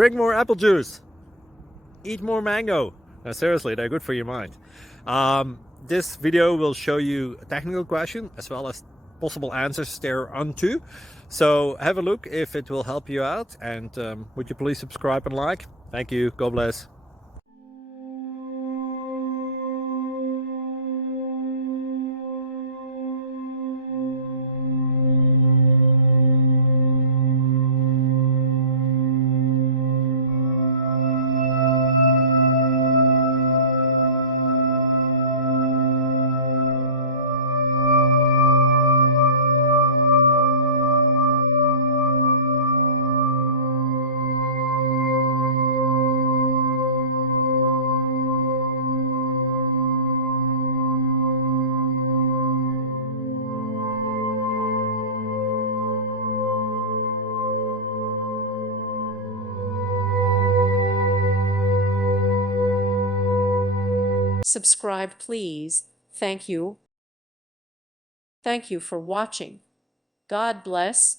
Drink more apple juice. Eat more mango. No, seriously, they're good for your mind. This video will show you a technical question as well as possible answers thereunto. So have a look if it will help you out, and would you please subscribe and like? Thank you. God bless. Subscribe, please. Thank you. Thank you for watching. God bless.